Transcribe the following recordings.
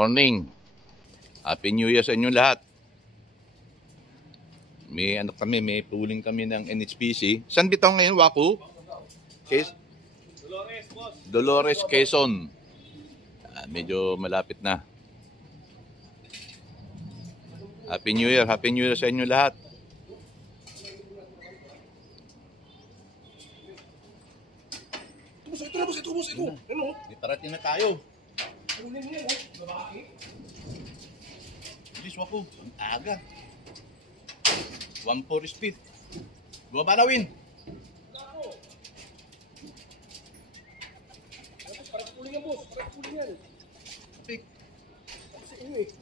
morning. Happy New Year sa inyo lahat. May may pooling kami ng NHPC. Saan bitaw ngayon, Waku? Dolores, boss. Dolores, Quezon. Medyo malapit na. Happy New Year sa inyo lahat. Ito, boss. Ano? Parating na tayo. Kunin mo yan, babae. Bilis, Waku. Ang aga. 1-4 speed. Bumaba na, Win. Parang kuling yan, boss. Parang kuling yan. Pick. Kasi ano eh.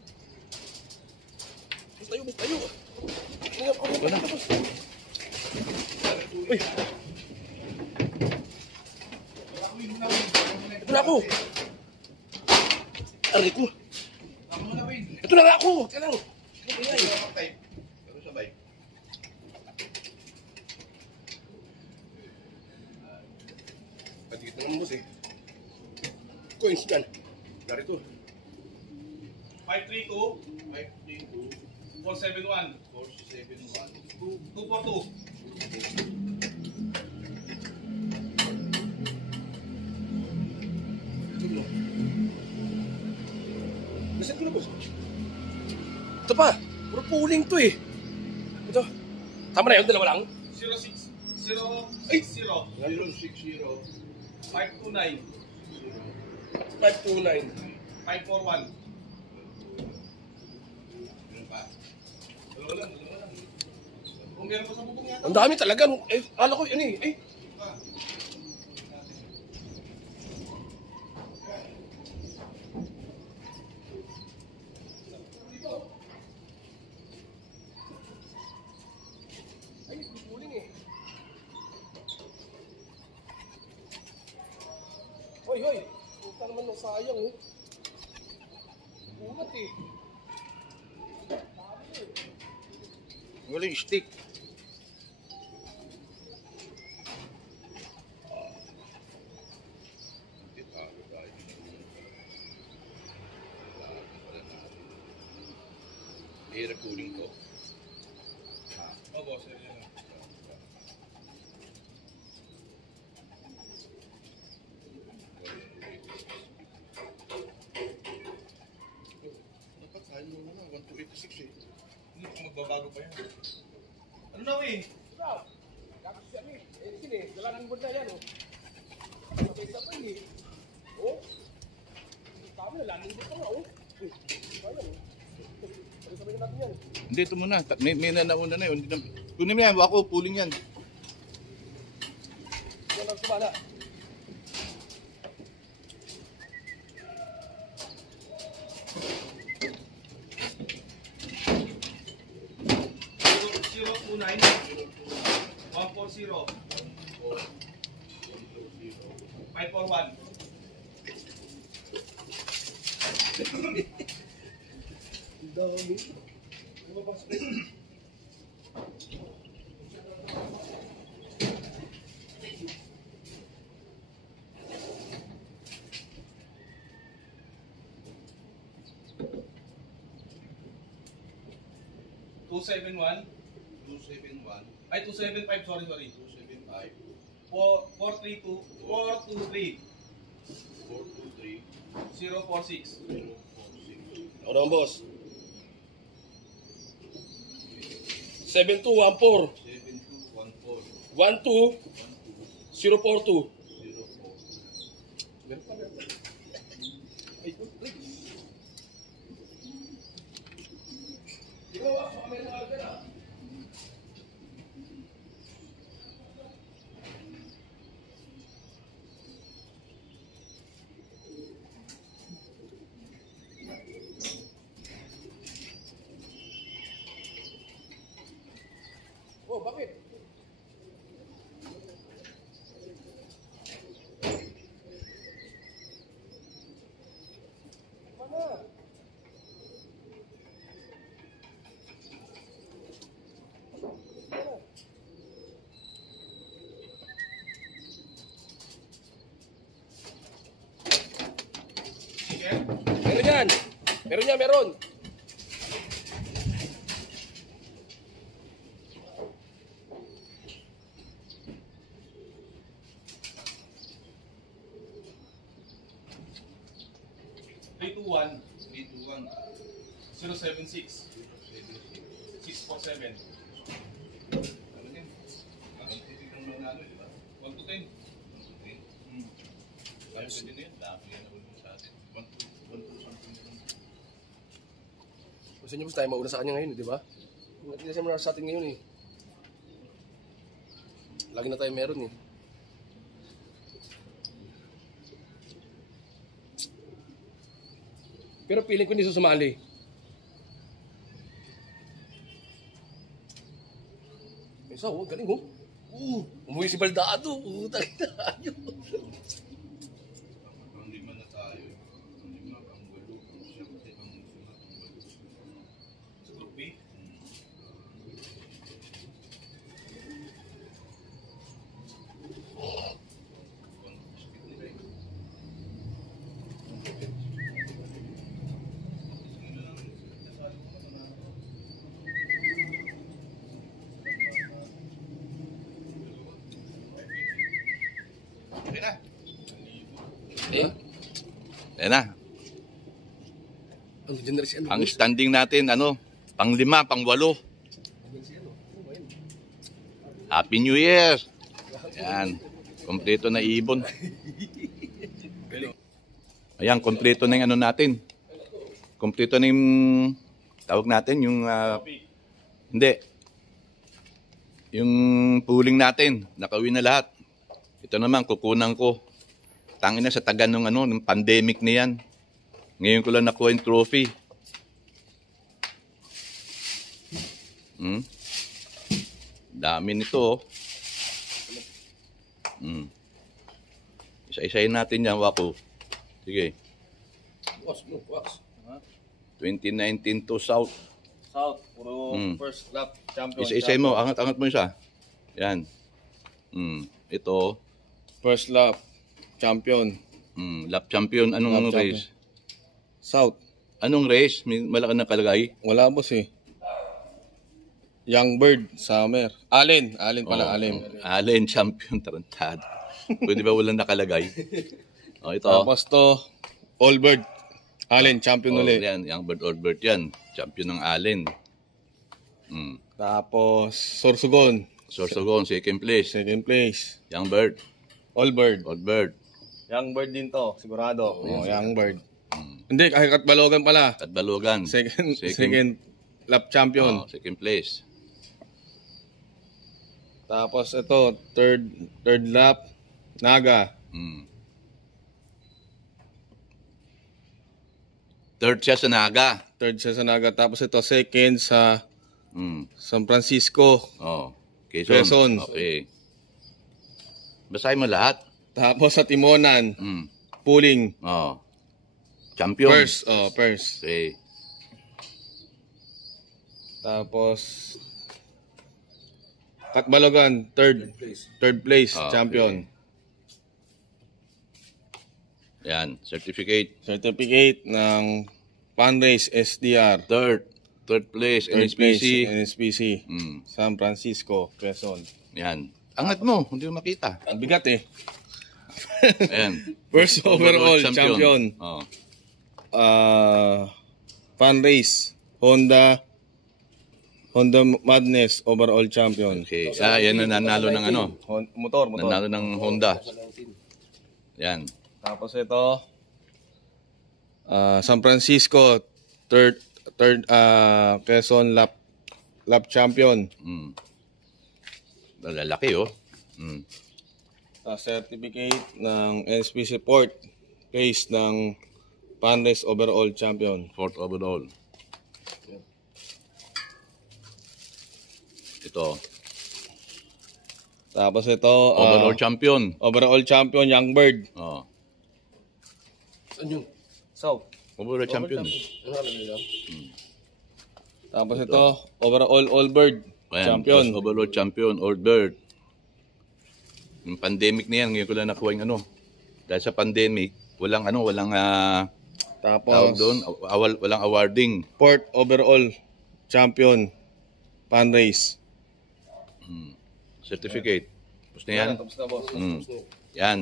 Boss tayo. Ito na. Uy. Ito na ako. Aray ko. Ito na ako. Ito lang. Pero sabay. Patigit na naman, boss eh. Coins yan. Dari to. 532 471 242. Naset ko na, boss. Ito pa. Puro pooling to eh. Ito. Tama na yun, dalawa lang. 060 529 529 541. Kung meron pa sa bubong yata. Ang dami talaga. Eh, kala ko yun eh. Ay, puling eh. Hoy. Puta naman ng sayang eh. Bumat eh. Wala yung stick. Air cooling ko. Oh, boss. Yan. Dapat tayo muna na, 1286 eh. Hindi ko magbabago pa yan. Ano na, Win? Wala. Kakak siya ni. Eh, sini. Dalanan mo na yan, oh. Sabay pa eh. Oh. Tama na, landing dito nga, oh. Kaya, oh. Sabay na natin yan. Hindi, ito muna. May nanauna na yun. Kunin mo yan, Waku, pooling yan. Yan ang sumala. Zero 29 140 541. Ang dami. Lumabas pa. 271 ay 275, sorry 432 423 046. Ako naman, boss. 7214 12 042. Ay, di ba, sa kamay na agad ah. Oh, bakit? Mana? Chicken? Meron yan. Meron niya, meron. Three, two, one. 076 647. Ano din? Ang titig ng mga ano, di ba? 1 to 10. Kaya pwede na yun. Lahat yan na ulit sa atin. 1 to something. Gusto niyo tayo mauna sa kanya ngayon, di ba? Hindi na siya muna sa atin ngayon eh. Lagi na tayo meron eh. Pero feeling ko hindi susumali. Isa, oh, galing oh. Umuwi si Baldado. Utang na tayo. Ang lima na tayo. Ang lima, ang walo, ang siyam, ang sunat, ang walo. Sa group B? Okay na. Eh? Ayan na. Ang legendary si ano? Ang standing natin, pang-5, pang-8. Happy New Year! Ayan. Kompleto na ibon. Ayan, kompleto na yung natin. Kompleto na yung tawag natin, yung hindi. Yung pooling natin, nakawin na lahat. Ito naman, kukunan ko. Tangin na sa taga ng ng pandemic na yan. Ngayon ko lang nakuha yung trophy. Dami nito. Isa-isayin natin yan, Wako. Sige. Wax, no, wax. 2019 to South. South, puro first lap champion. Isa-isay mo, angat-angat mo isa. Yan. Ito, First lap, champion. lap champion. Anong Lap race? South. Anong race? May malaki na kalagay. Wala boss eh. Young Bird, Summer. Allen pala, Allen. Allen champion, tarantado. Pwede ba walang nakalagay? Ito. Tapos to, All Bird. Allen, champion ulit. Yan, Young Bird, Old Bird yan. Champion ng Allen. Tapos, Sorsogon. Sorsogon, second place. Second place. Young Bird, All Bird. Old Bird. Young Bird din to, sigurado. Oh, Young Bird. Hindi, kahit Balogan pala. At Balogan. Second lap champion. Second place. Tapos ito, third lap, Naga. Third siya sa Naga. Third siya sa Naga. Tapos ito, second sa San Francisco. Quezon. Okay. Basahin mo lahat. Tapos sa Timonan, pooling. Champion. First. Okay. Tapos, Katbalogan, third place, champion. Okay. Yan, certificate. Certificate ng Fundrace SDR. Third place, NSPC. NSPC. San Francisco, Quezon. Yan. Angat mo, hindi mo makita. Ang bigat eh. Ayan. First overall champion. Fundrace, Honda Madness overall champion. Okay. Yan na nanalo ng Motor. Nanalo ng Honda. Yan. Tapos ito, San Francisco, third Quezon lap champion. Lalaki Certificate ng NSPC Port place ng Fundrace overall champion. Fourth overall. Ito. Tapos ito, Overall champion. Overall champion, Young Bird. Saan yun? Overall champion. Tapos ito, overall All Bird champion. Overall champion, Old Bird. Yung pandemic na yan, ngayon ko lang nakuha yung Dahil sa pandemic, walang Tawag Tapos, doon, walang awarding. fourth overall champion fan race. Certificate. Tapos na yan. Tapos na, boss. Mm. Yan.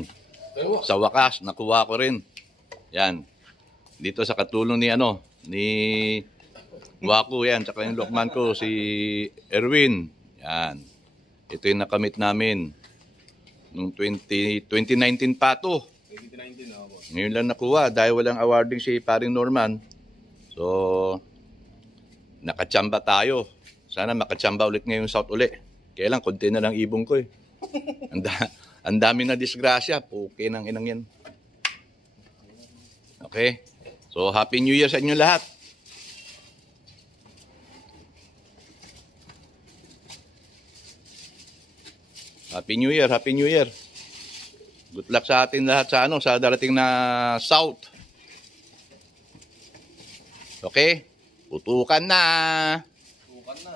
Sa wakas, nakuha ko rin. Yan. Dito sa katulong ni Waku yan, tsaka yung lokman ko, si Erwin. Yan. Ito yung nakamit namin. Nung 2019 pa to. 2019 na, boss. Ngayon lang nakuha dahil walang awarding si paring Norman. So, nakachamba tayo. Sana makachamba ulit ngayong South uli. Kaya lang, konti na lang ibong ko eh. Ang dami na disgrasya. Puke ng inang yan. Okay? So, Happy New Year sa inyo lahat. Happy New Year, Happy New Year. Good luck sa atin lahat sa darating na South. Okay? Putukan na. Tukan na.